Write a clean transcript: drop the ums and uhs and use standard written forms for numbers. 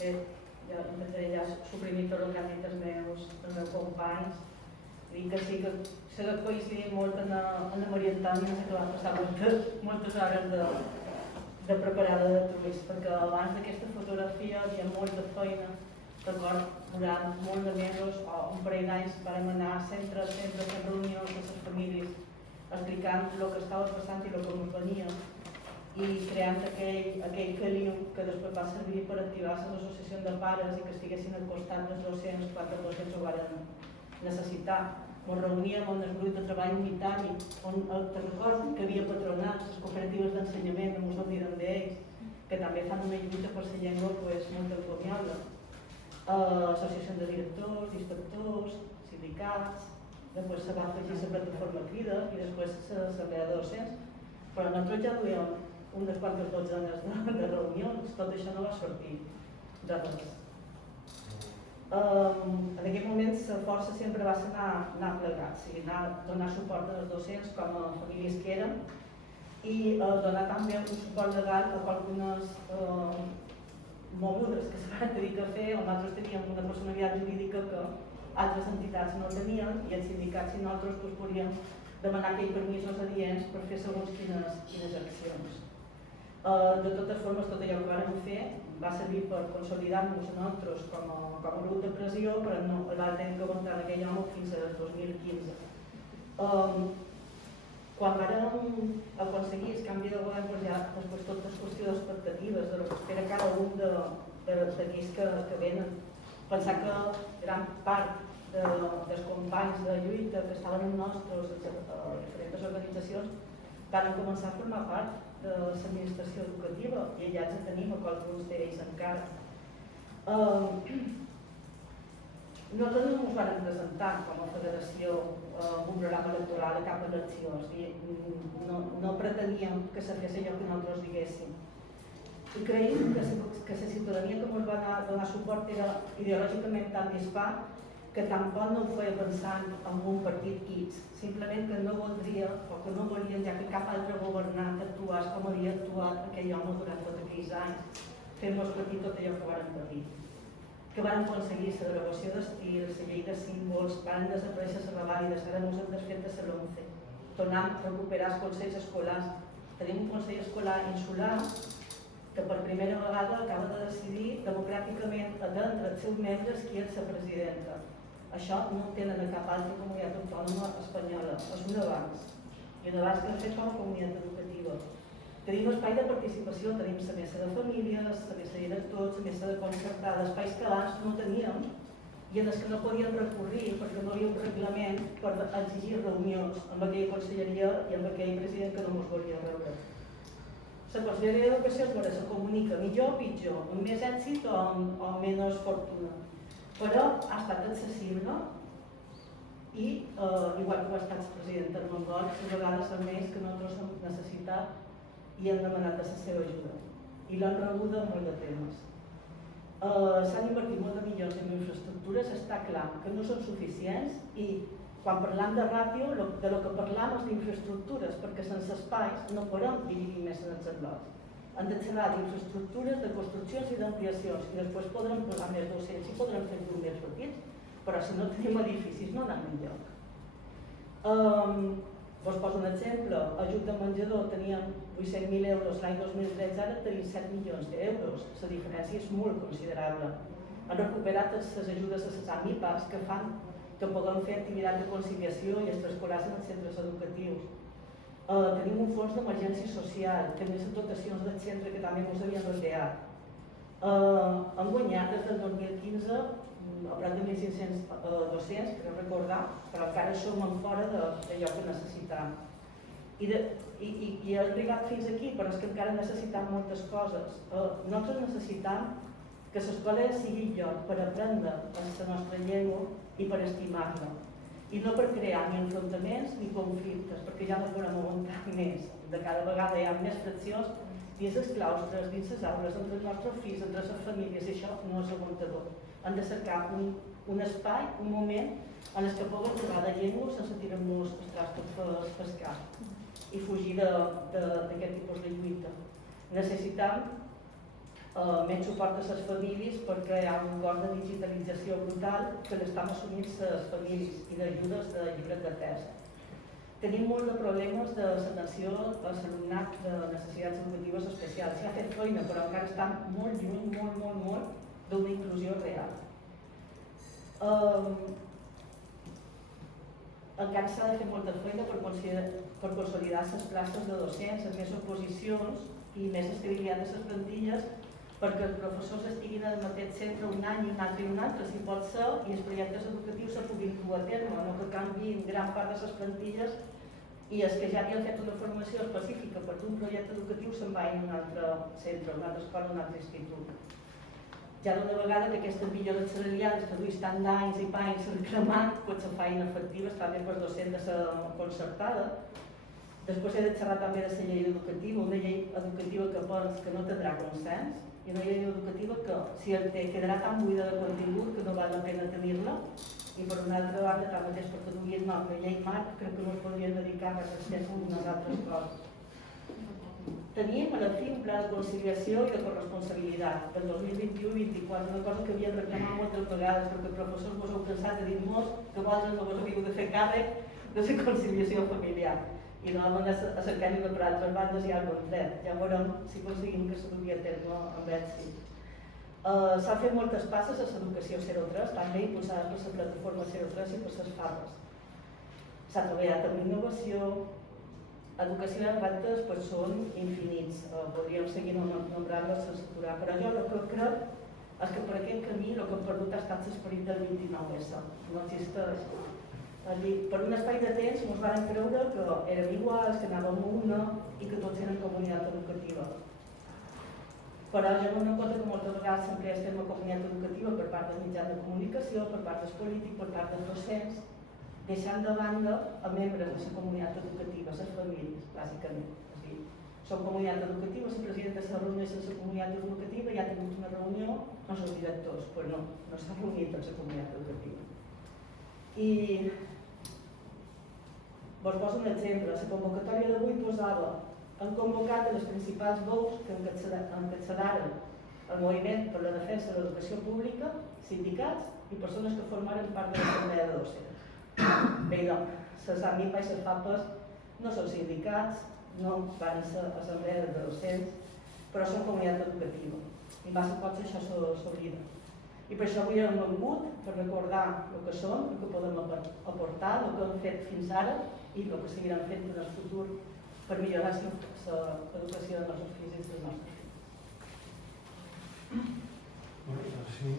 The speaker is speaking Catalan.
Jo intentaré ja suprimir tot el que han dit els meus companys. Dic que sí que s'ha de coincidir molt en la Maria Antònia, que va passar moltes hores de preparada de truís, perquè abans d'aquesta fotografia hi havia molta feina. Record, durant molt de mesos o un parell d'anys vam anar sempre fent reunions amb les famílies explicant el que estava passant i el que ens venia i creant aquell caliu que després va servir per activar les associacions de pares i que estiguessin al costat dels docents quan els docents ho van necessitar. Ens reuníem en el grup de treball unitari on te'n recordo que hi havia patronats, les cooperatives d'ensenyament, no ens oblidem d'ells, que també fan una lluita per la llengua molt encomiable. Associacions de directors, d'inspectors, sindicats, després se va afegir la plataforma crida i després l'assemblea de docents, però nosaltres ja duíem unes quantes dotzenes de reunions, tot això no va sortir de res. En aquell moment la força sempre va ser anar plegats, donar suport als docents com a famílies que érem i donar també un suport legal a algunes mogudes que se van dedicar a fer, on nosaltres teníem una personalitat jurídica que altres entitats no tenien i els sindicats i nosaltres podíem demanar aquells permisos adients per fer segons quines accions. De totes formes, tot allò que vam fer va servir per consolidar-nos nosaltres com a grup de pressió, però no el vam tenir que aguantar aquell home fins al 2015. Quan vam aconseguir el canvi de govern, ja després tot és qüestió d'expectatives, de lo que espera cada un d'aquells que venen. Pensar que gran part dels companys de lluita que estaven amb nosaltres, diferents organitzacions, van començar a formar part de l'administració educativa i allà ens tenim a alguns d'ells encara. Nosaltres no ens vam presentar com a federació amb un programa electoral a cap elecció, no preteníem que se fes allò que nosaltres diguéssim. I creiem que la ciutadania que ens va donar suport era ideològicament tan dispar que tampoc no ho feia pensant en un partit X, simplement que no voldria o que no volien ja que cap altre governant actués com havia actuat aquell home durant tots aquells anys, fent-nos patir tot allò que varen patir. Que varen aconseguir la derogació d'estils, la llei de símbols, varen desaparèixer les revàlides, ara ens hem desfet de la LOMCE, tornant a recuperar els consells escolars. Tenim un consell escolar insular que per primera vegada acaba de decidir democràticament d'entre els seus membres qui és la presidenta. Això no ho tenen a cap altra comunitat autònoma espanyola, és un avanç. I un avanç que hem fet com a comunitat educativa. Tenim espai de participació, tenim la mesa de famílies, la mesa de directors, la mesa de concertada, espais que abans no teníem i en els que no podíem recurrir perquè no hi havia un reglament per exigir reunions amb aquella conselleria i amb aquell president que no ens volia veure. La conselleria d'Educació es comunica millor o pitjor, amb més èxit o amb menys fortuna, però ha estat accessible i, igual que ha estat el president Armengol, a vegades el més que nosaltres hem necessitat i hem demanat la seva ajuda. I l'han rebuda molt de temes. S'han invertit molt de milions en infraestructures, està clar que no són suficients i quan parlam de ràtio, de lo que parlam és d'infraestructures, perquè sense espais no podem dividir més en els blocs. Han de xerrar d'infraestructures, de construccions i d'ampliacions i després podrem posar més docents i podrem fer grups més petits, però si no tenim edificis no anem enlloc. Vos poso un exemple, ajut de menjador teníem 800.000 euros l'any 2013, ara tenim 7 milions d'euros, la diferència és molt considerable. Han recuperat les ajudes a les AMIPAs que fan que puguem fer activitats de conciliació i extraescolars en els centres educatius. Tenim un fons d'emergència social, tenim les dotacions del centre que també ens havien retallat. Hem guanyat des del 2015 a prop de 1.500 docents, crec recordar, però encara som en fora d'allò que necessitam. I ha arribat fins aquí, però és que encara necessitam moltes coses. Nosaltres necessitam que l'escola sigui lloc per aprendre la nostra llengua i per estimar-la. I no per crear ni enfrontaments ni conflictes, perquè ja no podem aguantar més. De cada vegada hi ha més fraccions dins els claustres, dins les aules, entre els nostres fills, entre les famílies, i això no és aguantador. Han de cercar un espai, un moment en què puguem parlar de llengua sense tirar-nos els trastos pel cap i fugir d'aquest tipus de lluita. Necessitem més suport a les famílies perquè hi ha un cost de digitalització brutal que l'estan assumint les famílies i d'ajudes de llibres de text. Tenim molt de problemes de l'atenció a l'alumnat de necessitats educatives especials. S'ha fet feina, però encara està molt lluny, molt d'una inclusió real. Encara s'ha de fer molta feina per consolidar les places de docents amb més oposicions i més estabilitat de les plantilles perquè els professors estiguin al mateix centre un any i un altre i un altre, si pot ser, i els projectes educatius se puguin dur a terme, no que canviïn gran part de les plantilles i els que ja havien fet una formació específica per un projecte educatiu se'n vagin a un altre centre, a una altra escola, a un altre institut. Ja d'una vegada que aquestes millores salarials que duis tant d'anys i panys reclamant, pues se feien efectives també per docent de la concertada. Després he de xerrar també de la llei educativa, una llei educativa que penso que no tindrà consens, i una llei educativa que si el té quedarà tan buida de contingut que no val la pena tenir-la, i per una altra banda, tanmateix perquè duia una llei marc, crec que no es podrien dedicar a aquestes unes altres coses. Teníem a la fi un pla de conciliació i de corresponsabilitat del 2021-2024, una cosa que havien reclamat moltes vegades perquè els professors vos heu cansat de dir-nos que vosaltres no vos havíeu de fer càrrec de la conciliació familiar i no vam anar a cercar-hi per altres bandes i algo en dret. Ja veurem si aconseguim que se dugui a terme amb èxit. S'han fet moltes passes a l'educació 03, també impulsades per la plataforma 03 i per les FAPes. S'ha treballat amb innovació, educació i els reptes pues, són infinits, podríem seguir nombrant-los sense aturar, però jo el que crec és que per aquest camí el que hem perdut ha estat l'esperit del 29S, no existeix. És dir, per un espai de temps ens van creure que érem iguals, que anàvem a una i que tots eren comunitat educativa. Però jo m'ho compte que moltes vegades sempre estem a comunitat educativa per part dels mitjans de comunicació, per part dels polítics, per part dels docents, deixant de banda a membres de la comunitat educativa, les famílies, bàsicament. És dir, som comunitat educativa, el president s'ha reunit amb la comunitat educativa i ha tingut una reunió amb els directors, però no s'ha reunit amb la comunitat educativa. I vos poso un exemple. La convocatòria d'avui posava han convocat les principals veus que encapçalaren el moviment per la defensa de l'educació pública, sindicats i persones que formaren part de l'assemblea de docents. Bé, doncs, les AMIPA i les FAPes no són sindicats, no van ser assemblea de docents, però són comunitat educativa. I massa cops això s'oblida. I per això avui hem vingut per recordar el que som, el que podem aportar, el que hem fet fins ara i el que seguirem fent en el futur per millorar l'educació dels nostres fills i dels nostres